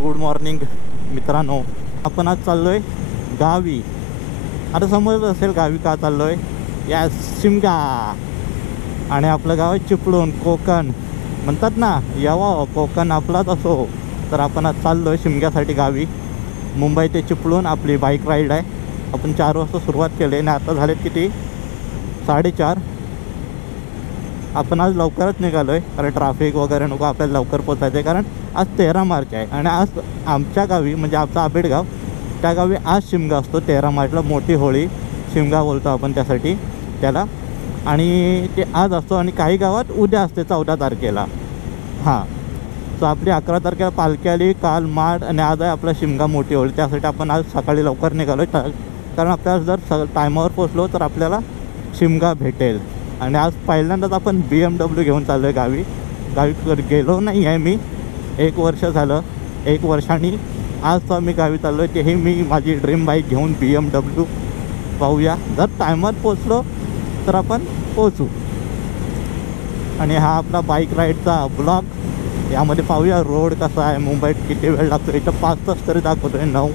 Good morning मित्रांनो. आपण आज चाललोय गावी. आता समजत असेल गावी का चाललोय. या शिमगा आणि आपलं गाव आहे चिपळूण, कोकण. म्हणतात ना यावा कोकण आपलाच असो. तर आपण आज चाललोय शिमग्यासाठी गावी. मुंबई ते चिपळूण आपली बाईक राईड आहे. आपण 4 वाजता सुरुवात केली आणि आता झालेत किती 4:30. आपण आज लवकरच निघालो आहे कारण ट्रॅफिक वगैरे नको, आपल्याला लवकर पोचायचं आहे. कारण आज 13 मार्च आहे आणि आज आमच्या गावी म्हणजे आमचं आंबेडगाव त्या गावी आज शिमगा असतो. 13 मार्चला मोठी होळी शिमगा बोलतो आपण त्यासाठी त्याला. आणि ते आज असतो आणि काही गावात उद्या असते 14 तारखेला. हां, सो आपली 11 तारखेला पालखी आली, काल माठ आणि आज आहे आपला शिमगा मोठी होळी. त्यासाठी आपण आज सकाळी लवकर निघालो आहे कारण आपल्याला जर टायमावर पोचलो तर आपल्याला शिमगा भेटेल. आणि आज पहिल्यांदाच आपण BMW घेऊन चाललो आहे गावी. गावी गेलो नाही आहे मी, 1 वर्ष झालं. 1 वर्षांनी आज तर मी गावी चाललो आहे. तेही मी माझी ड्रीम बाईक घेऊन BMW. पाहूया जर टायमात पोचलो तर आपण पोचू. आणि हा आपला बाईक राईडचा ब्लॉग. यामध्ये पाहूया रोड कसा आहे, मुंबईत किती वेळ लागतो. इथं 5 तास तरी दाखवतो आहे. 9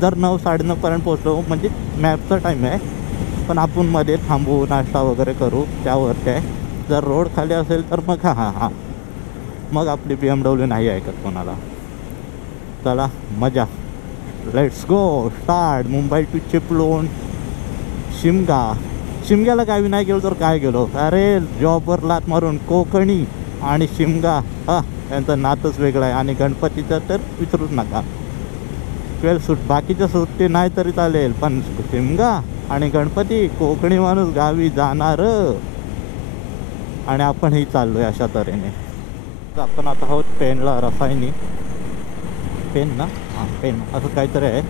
जर 9 साडेनऊपर्यंत पोचलो म्हणजे मॅपचा टाईम आहे. पण आपण मध्ये थांबू, नाश्ता वगैरे करू त्यावर काय. जर रोड खाली असेल तर मग हां मग आपली BMW नाही ऐकत कोणाला. चला मजा, let's go start. Mumbai to Chiplun Shimga. शिमग्याला गावी नाही गेलो तर काय गेलो. अरे जॉबवर लात मारून कोकणी आणि शिमगा त्यांचं नातच वेगळं आहे. आणि गणपतीचं तर विचारूच नका. 12 बाकीच्या सुट्टी नाही तरी चालेल, पण शिमगा आणि गणपती कोकणी माणूस गावी जाणार. आणि आपणही चाललो आहे अशा तऱ्हेने. आपण आता आहोत पेनला, रसायनी पेन ना, हां पेन असं काहीतरी आहे.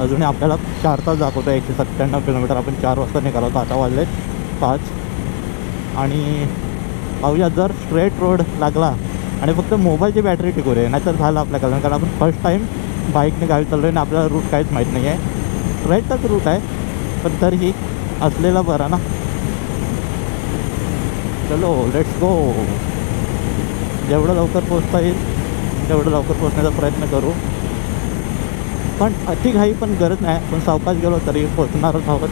अजूनही आपल्याला 4 तास दाखवतो आहे. 197 किलोमीटर. आपण 4 वाजता निघालो होतो, आता वाजले 5. आणि पाहूया जर स्ट्रेट रोड लागला आणि फक्त मोबाईलची बॅटरी टिकू रे, नाहीतर झालं आपल्याकडं. कारण आपण फर्स्ट टाईम बाईकने गावी चाललो आहे आणि आपल्याला रूट काहीच माहीत नाही आहे. स्ट्रेटचाच रूट आहे पण तरीही असलेला बरा ना. चलो लेट्स गो. जेवढं लवकर पोचता येईल तेवढं लवकर पोचण्याचा प्रयत्न करू. पण अति घाई पण गरज नाही. पण सावकाश गेलो तरी पोचणारच आहोत.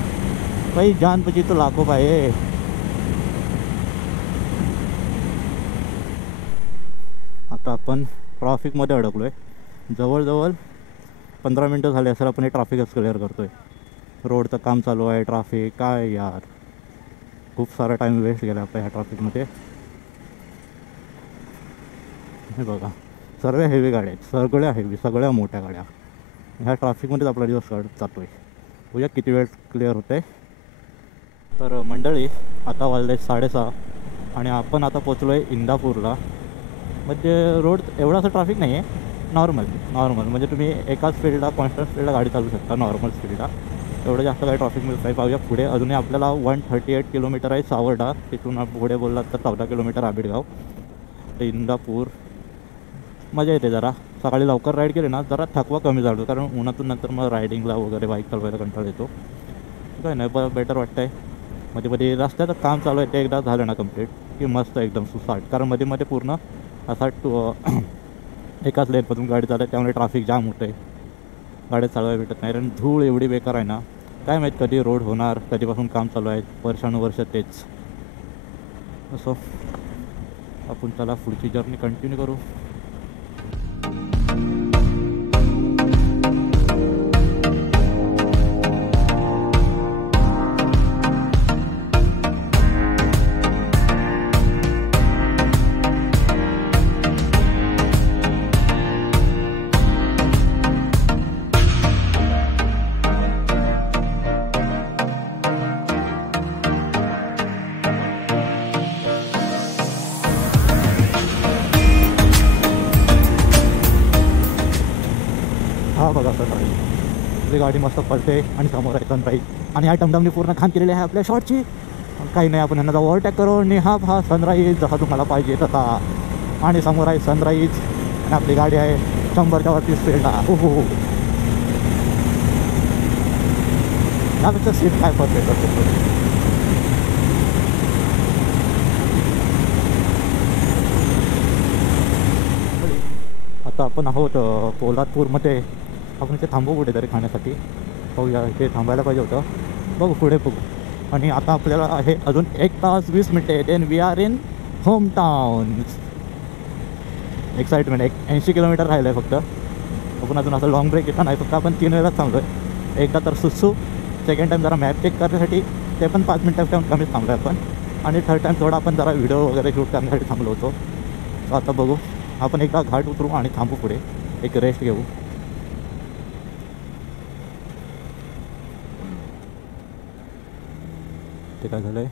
भाई जान बची तो लाखो पाहिजे. आता आपण ट्रॅफिकमध्ये अडकलो आहे. जवळजवळ 15 मिनटं झाले असेल आपण हे ट्रॅफिकच क्लिअर करतो आहे. रोडचं काम चालू आहे, ट्रॅफिक काय यार. खूप सारा टाईम वेस्ट गेला आपल्या ह्या ट्रॅफिकमध्ये. हे बघा सर्व हेवी गाड्या आहेत, सगळ्या हेवी, सगळ्या मोठ्या गाड्या. ह्या ट्रॅफिकमध्येच आपला दिवस काढत जातो आहे. बघूया किती वेळ क्लिअर होतं आहे. तर मंडळी आता वाजले 6:30 आणि आपण आता पोचलो आहे इंदापूरला. म्हणजे रोड एवढासा ट्रॅफिक नाही आहे, नॉर्मल म्हणजे तुम्ही एकाच स्पीडला कॉन्स्टंट स्पीडला गाडी चालू शकता नॉर्मल स्पीडला. एवढं जास्त काही ट्रॅफिक मिळत नाही. पाहूया पुढे अजूनही आपल्याला 138 किलोमीटर आहे सावर्डा. तिथून पुढे बोललात तर 14 किलोमीटर आंबेडगाव ते इंदापूर. मजा येते जरा. सकाळी लवकर राईड केली ना जरा थकवा कमी जातो. कारण उन्हातून नंतर मग रायडिंगला वगैरे बाईक चालवायला कंटाळा येतो. काय नाही बेटर वाटतं आहे. मध्ये रस्त्याचं काम चालू आहे ते एकदा झालं ना कंप्लीट की मस्त एकदम सुसाट. कारण मध्ये पूर्ण असा एकाच लेनमधून गाडी चालत, त्यामुळे ट्रॅफिक जाम होतं आहे. गाड्या चालवायला भेटत नाही. कारण धूळ एवढी बेकार आहे ना, काय माहीत कधी रोड होणार, कधीपासून काम चालू आहे. वर्षानुवर्ष तेच. असो आपण चला पुढची जर्नी कंटिन्यू करू. बघा आपली गाडी मस्त पळते आणि समोर आहे सनराईज. आणि ह्या टमटमने पूर्ण घाण केलेली आहे आपल्या शॉटची. काही नाही, आपण यांना ओव्हरटेक करू आणि हा सनराईज जसा तुम्हाला पाहिजे तसा. आणि समोर आहे सनराईज आणि आपली गाडी आहे 100च्या वरती स्पीडला. हो यापेक्षा सीट काय परफेक्ट असतो. आता आता आपण आहोत पोलादपूरमध्ये. आपण इथे थांबू कुठेतरी खाण्यासाठी. पाहूया, इथे थांबायला पाहिजे होतं. बघू पुढे बघू. आणि आता आपल्याला आहे अजून 1 तास 20 मिनिटे. Then we are in home town. Excitement. 80 kilometre राहिलं आहे फक्त. आपण अजून असं लॉंग ब्रेक घेतला नाही, फक्त आपण 3 वेळेलाच थांबलो आहे. एकदा तर सुसू, सेकंड टाईम जरा मॅप चेक करण्यासाठी, ते पण 5 मिनिटापेक्षा कमीच थांबलो आहे आपण. आणि थर्ड टाईम थोडा आपण जरा व्हिडिओ वगैरे शूट करण्यासाठी थांबलो होतो. सो आता बघू, आपण एकदा घाट उतरू आणि थांबू पुढे, एक रेस्ट घेऊ. ते काय झालं आहे,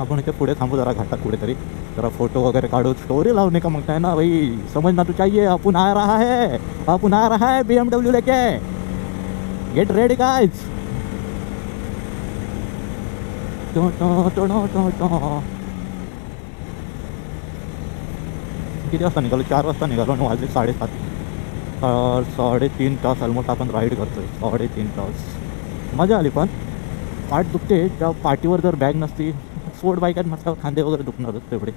आपण इथे पुढे थांबू जरा घाटात कुठेतरी, जरा फोटो वगैरे काढू, स्टोरी लावणे का मागताय ना भाई, समझना तो चाहिए. आपण आ रहा है BMW लेके. Get ready guys. किती वाजता निघालो? 4 वाजता निघालो आणि वाजले 7:30. 3.5 तास ऑलमोस्ट आपण राईड करतोय. 3.5 तास मजा आली, पण पाठ दुखते. त्या पाठीवर जर बॅग नसती, स्पोर्ट बाईक आहेत म्हटल्यावर खांदे वगैरे दुखणारच तेवढे.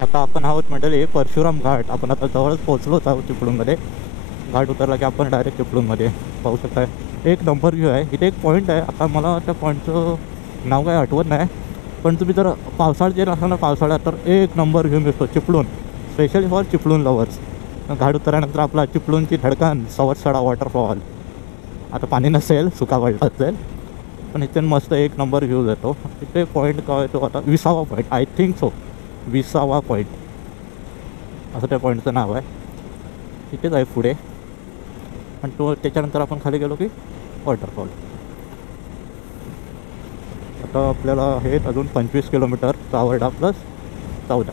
आता आपण आहोत मंडळी परशुराम घाट. आपण आता जवळच पोहोचलोच आहोत चिपळूणमध्ये. घाट उतरला की आपण डायरेक्ट चिपळूणमध्ये. पाहू शकता, एक नंबर व्ह्यू आहे. इथे एक पॉईंट आहे. आता मला त्या पॉईंटचं नाव काय आठवत नाही, पण तुम्ही जर पावसाळ्यात जे असाल ना, पावसाळ्यात तर एक नंबर व्ह्यू मिळतो Chiplun, specially for Chiplun lovers. घाट उतरल्यानंतर आपला चिपळूणची धडकन, सवतसडा वॉटरफॉल. आता पाणी नसेल, सुका पडला असेल, पण इथे मस्त एक नंबर व्ह्यू येतो. इथे पॉईंट काय येतो आता, 20वा पॉईंट, आय थिंक सो 20वा पॉईंट असं त्या पॉईंटचं नाव आहे. तिथेच आहे पुढे. आणि तो त्याच्यानंतर आपण खाली गेलो की वॉटरफॉल. आता आपल्याला हे अजून 25 किलोमीटर सावर्डा प्लस 14.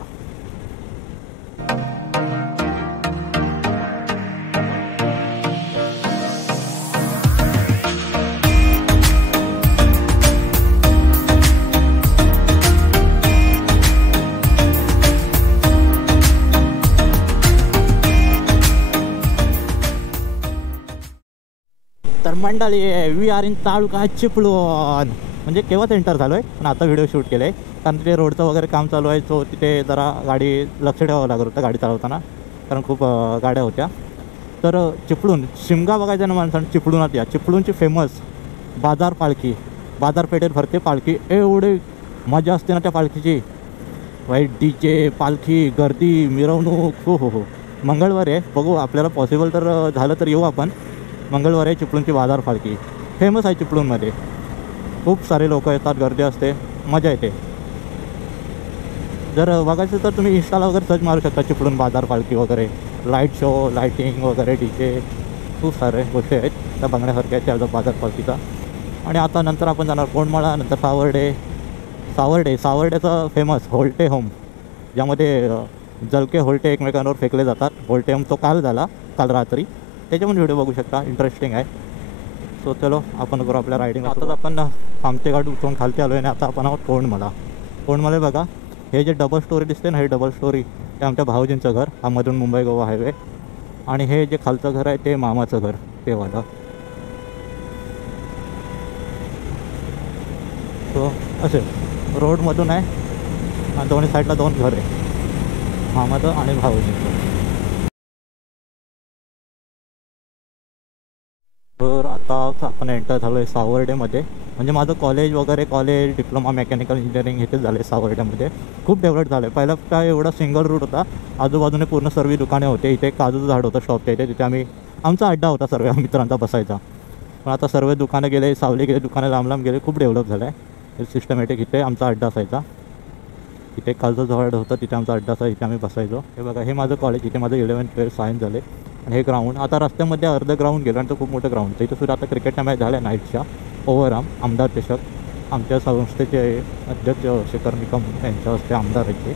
तर मंडळी, वी आर इन तालुका चिपळूण. म्हणजे केव्हाच एंटर झालो आहे, पण आता व्हिडिओ शूट केलं आहे कारण तिथे रोडचं वगैरे काम चालू आहे. सो तिथे जरा गाडी लक्ष ठेवावं लागत होतं गाडी चालवताना, कारण खूप गाड्या होत्या. तर चिपळूण शिमगा बघायचं ना माणसानं, चिपळूणात या. चिपळूणची फेमस बाजार पालखी, बाजारपेठेत भरते पालखी. एवढी मजा असते ना त्या पालखीची. वाईट DJ, पालखी, गर्दी, मिरवणूक. हो. मंगळवारी आहे, बघू आपल्याला पॉसिबल तर झालं तर येऊ आपण. मंगळवारी आहे चिपळूणची बाजार पालखी. फेमस आहे चिपळूणमध्ये. खूप सारे लोक येतात, गर्दी असते, मजा येते. जर बघायचं तर तुम्ही इंस्टाला वगैरे सर्च मारू शकता, चिपळूण बाजार पालखी वगैरे. लाईट शो, लाईटिंग वगैरे, DJ, खूप सारे गोष्टी आहेत त्या बघण्यासारख्या आहेत त्या बाजार पालखीचा. आणि आता नंतर आपण जाणार कोंडमाळा, नंतर सावर्ड्याचं फेमस होल्टे होम, ज्यामध्ये जलके होल्टे एकमेकांवर फेकले जातात. होल्टे होम तो काल झाला, काल रात्री. त्याचे पण व्हिडिओ बघू शकता, इंटरेस्टिंग आहे. सो चलो आपण करू आपल्या रायडिंग. आताच आपण आमचे गाडी उतरून खालती आलो आहे आणि आता आपण आहोत कोंडमाला बघा. हे जे डबल स्टोरी दिसते ना, हे डबल स्टोरी ते आमच्या भाऊजींचं घर, हा मधून मुंबई गोवा हायवे. आणि हे जे खालचं घर आहे ते मामाचं घर, ते वाला. सो असे रोडमधून आहे आणि दोन्ही साईडला 2 घर आहे, मामाचं आणि भाऊजींचं. तर आता आपण एंटर झालो आहे सावर्डेमध्ये. म्हणजे माझं कॉलेज डिप्लोमा मेकॅनिकल इंजिनिअरिंग इथेच झालं आहे सावर्ड्यामध्ये. खूप डेव्हलप झालं आहे. पहिला काय एवढा सिंगल रूट होता, आजूबाजूने पूर्ण सर्व दुकाने होते. इथे एक काजूचं झाड होतं शॉपच्या इथे, तिथे आमचा अड्डा होता सर्व मित्रांचा बसायचा. पण आता सर्व दुकानं गेले, सावली गेले, दुकानं लांब लांब गेले, खूप डेव्हलप झालं आहे सिस्टमॅटिक. इथे आमचा अड्डा असायचा, इथे कालचं जवळ होतं तिथे आमचा अड्डा असायचा, इथे आम्ही बसायचो. हे बघा, हे माझं कॉलेज, इथे माझं 11th 12th सायन्स झाले. आणि हे ग्राउंड आता रस्त्यामध्ये अर्ध ग्राउंड गेलं आणि तो खूप मोठं ग्राउंड. तर इथं सुद्धा आता क्रिकेटच्या मॅच झाल्या नाईटच्या. ओव्हरआर्म आमदार चषक आमच्या संस्थेचे अध्यक्ष शेखर निकम यांच्या हस्ते आमदाराचे.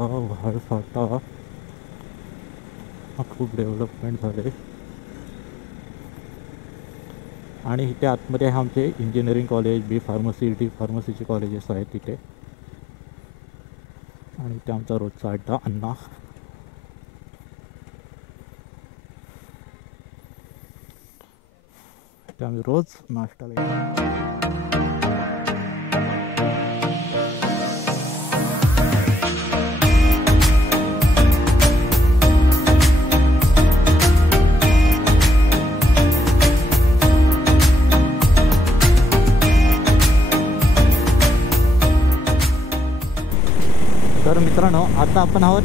व्हाळ फाटा खूप डेव्हलपमेंट झाले. आणि इथे आतमध्ये आमचे इंजिनिअरिंग कॉलेज, बी फार्मसी, डी फार्मसीचे कॉलेजेस आहेत तिथे. आणि इथे आमचा रोजचा अड्डा अण्णा. इथे आम्ही रोज नाश्ता तर मित्रांनो, आता आपण आहोत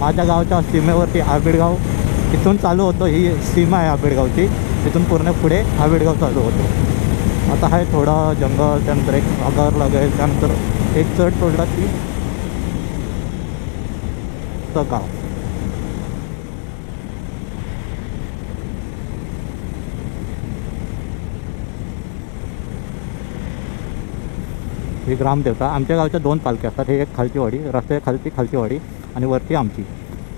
माझ्या गावाच्या सीमेवरती. आंबेडगाव इथून चालू होतो, ही सीमा आहे आंबेडगावची. तिथून पूर्ण पुढे आंबेडगाव चालू होतो. आता आहे थोडा जंगल, त्यानंतर एक आगार लागेल, त्यानंतर एक चढ सोडला की गाव. ही ग्रामदेवता. आमच्या गावच्या 2 पालख्या असतात. हे एक खालची वाडी, रस्त्याच्या खालची खालची वाडी आणि वरती आमची.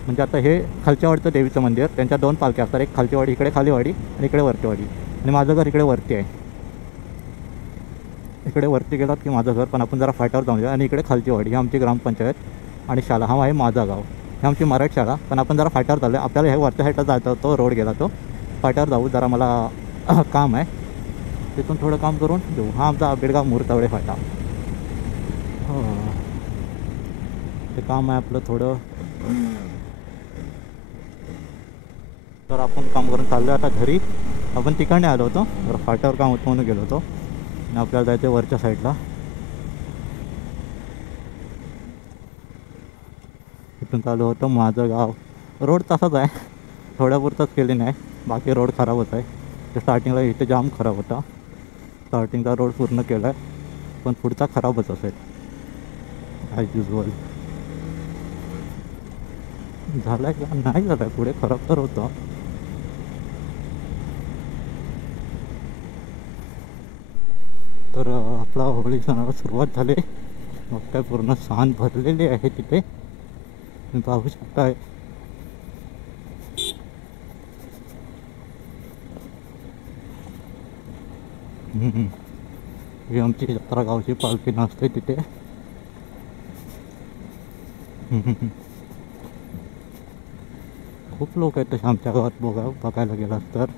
म्हणजे आता हे खालच्या वाडीचं देवीचं मंदिर, त्यांच्या 2 पालख्या असतात. एक खालची वाडी, इकडे खाली वाडी आणि इकडे वरती वाडी. आणि माझं घर इकडे वरती आहे. इकडे वरती गेलात की माझं घर, पण आपण जरा फाट्यावर जाऊन जाऊ. आणि इकडे खालची वाडी, ही आमची ग्रामपंचायत आणि शाळा. हा आहे माझा गाव, ही आमची मराठी शाळा. पण आपण जरा फाट्यावर चाललो आहे. आपल्याला ह्या वरच्या साईडला जायचं होतं, रोड गेला तो. फाट्यावर जाऊ, जरा मला काम आहे, तिथून थोडं काम करून देऊ. हा आमचा आंबेडगाव मुहूर्तावडे फाटा. हो, ते काम आहे आपलं थोडं. तर आपण काम करून चाललो आहे आता घरी. आपण तिकडने आलो होतो, बरं फाट्यावर काम होतं म्हणून गेलो होतो. आणि आपल्याला जायचं वरच्या साईडला. इथून चालू होतं माझं गाव. रोड तसाच आहे, थोड्यापुरताच केले नाही, बाकी रोड खराबच आहे. तर स्टार्टिंगला इथे जाम खराब होता. स्टार्टिंगचा रोड पूर्ण केला आहे, पण पुढचा खराबच असेल ॲज युजल. झाला आहे का नाही झाला आहे, पुढे खराब तर होता. तर आपला होळी सणाला सुरुवात झाली. मग काय पूर्ण सांज भरलेली आहे तिथे, तुम्ही पाहू शकताय. ही आमची जत्रा गावची पालखी नसते तिथे. खूप लोक आहेत तसे आमच्या गावात बघायला गेलास तर.